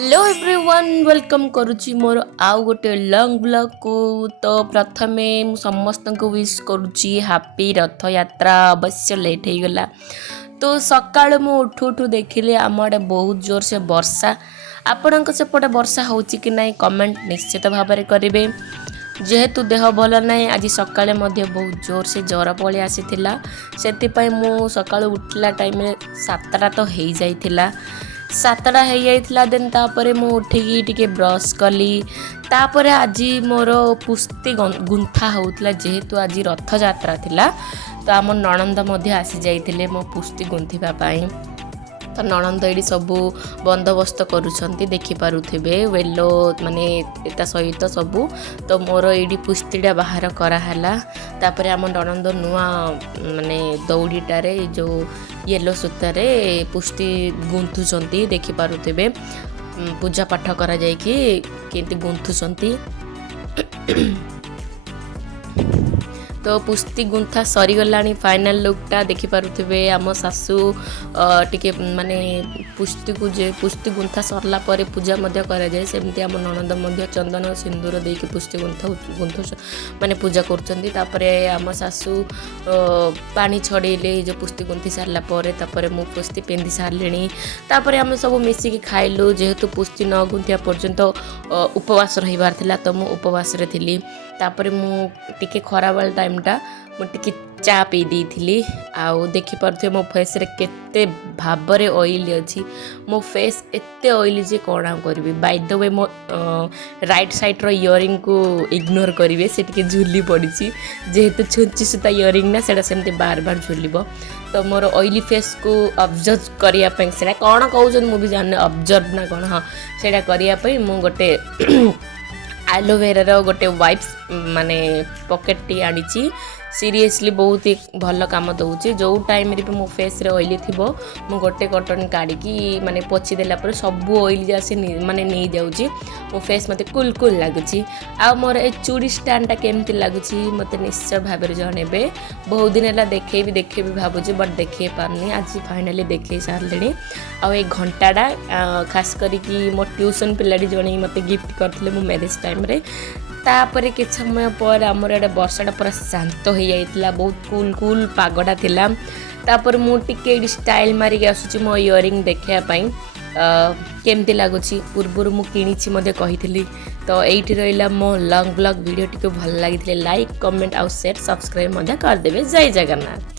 Hello everyone welcome करुच्ची मोर आउ गोटे lung blog को। तो प्रथमे मु समस्त को विश करुच्ची हैप्पी रथ यात्रा। अवश्य लेट हो गला तो सकाळ मु उठू उठू देखिले आम आड़े बहुत जोर से वर्षा। आपण सेपटे वर्षा होची कि नहीं कमेंट निश्चित भाव में करेंगे। जेहेतु देह भल ना आज सकाळे बहुत जोर से जर पलि आसीथिला से मु सकाळ उठला टाइम 7टा तो हो जाइथिला। 7टा हो जाइथिला देन तापरे मु उठिकी टिके ब्रश कली। तापरे आज मोर पुस्ती गुंथा होउतला जेहेतु आज रथ यात्रा थिला तो आम नणंद मध्य आसी जाइथिले मो पुस्ती गुंथिबा पाई। तो नणंद ये सबू बंदोबस्त करुँच देखिपे वेलो माने एता सहित सबू। तो मोर ये पुस्तीटा बाहर कराला। तापर आम नणंद नुआ माने दौड़ीटारे जो येलो सूतारे पुस्ती गुंथुंट देखिपे पूजा पाठ करा जायकि केंती गुंथुंट। तो पुस्ती गुंथा सरीगला फाइनाल लुकटा देखिपे आम सासू टिके माने पुस्ती को जे पुस्ती गुंथा सरला परे पूजा मध्य करा जाए सेमती आम नणंद मध्य चंदन सिंदूर देके पुस्ती गुंथु माने पूजा करछंती। तापरे आम सासू पानी छड़ेले जो पुस्ती गुंथी सारला परे तापरे मु पुस्ती पिंधि सारलेनी। तापरे आम सब मिसिकी खाइलु जेहेतु पुस्ती न गुंथिया पर्यंत उपवास रहिबार थिला तो मु उपवास रे थिली। तापरे मु टिके खरा वाला टाइमटा मु टिके चा पी देइथिली। आउ देखि परथे मो फेस रे केते भाबरे ऑयली अछि। मो फेस एते ऑयली जे कोना करबी। बाय द वे मो राइट साइड रो इयरिंग को इग्नोर करिवे से टिके झुली पड़िछि जेहेतु छुंची सुता इयरिंग ना सेटा सेमते बार बार झुलिबो। तो मोर ऑयली फेस को ऑब्जर्व करिया पे सेटा कोन कहउछन मु भी जाने ऑब्जर्व ना कोन हां सेटा करिया पे मु गोटे एलोवेरा गोटे वाइप्स माने पॉकेट टी आनीची। सीरियसली बहुत ही भल काम दौची। जो टाइम रे मो फेस रे ऑयली थिबो मु गोटे कॉटन काढ़ी माने पोछि देला पर सब ऑयल जासे माने नहीं जाउची। मो फेस मते कुल कुल लागुची। आ मोर ए चूड़ी स्टैंडटा केमती लागुची मते निश्चय भाव में जणेबे। बहुत दिन हला देखे भी भाबुची बट देखे पारनी आज फाइनली देखे सारलेनी। आ ए घंटाडा खास करी कि मो ट्यूशन पिलाडी जणी मते गिफ्ट करथिले मो मैरिज टाइम रे। तापरे कि समय पर आमर एडे वर्षाटा पूरा शांत हो जाइतिला बहुत कूल कूल पागटा थिला। तापर मु टिके स्टाइल मारिक आसुची मो इयरिंग देखिया पई केमती लागुची। पूर्वर मु किनिछि मध्ये कहिथिली। तो एइठी रहिला मो लॉन्ग ब्लॉग वीडियो टिके भल लागिथिले लाइक कमेंट आउ शेयर सब्सक्राइब मध्ये कर देबे। जय जगन्नाथ।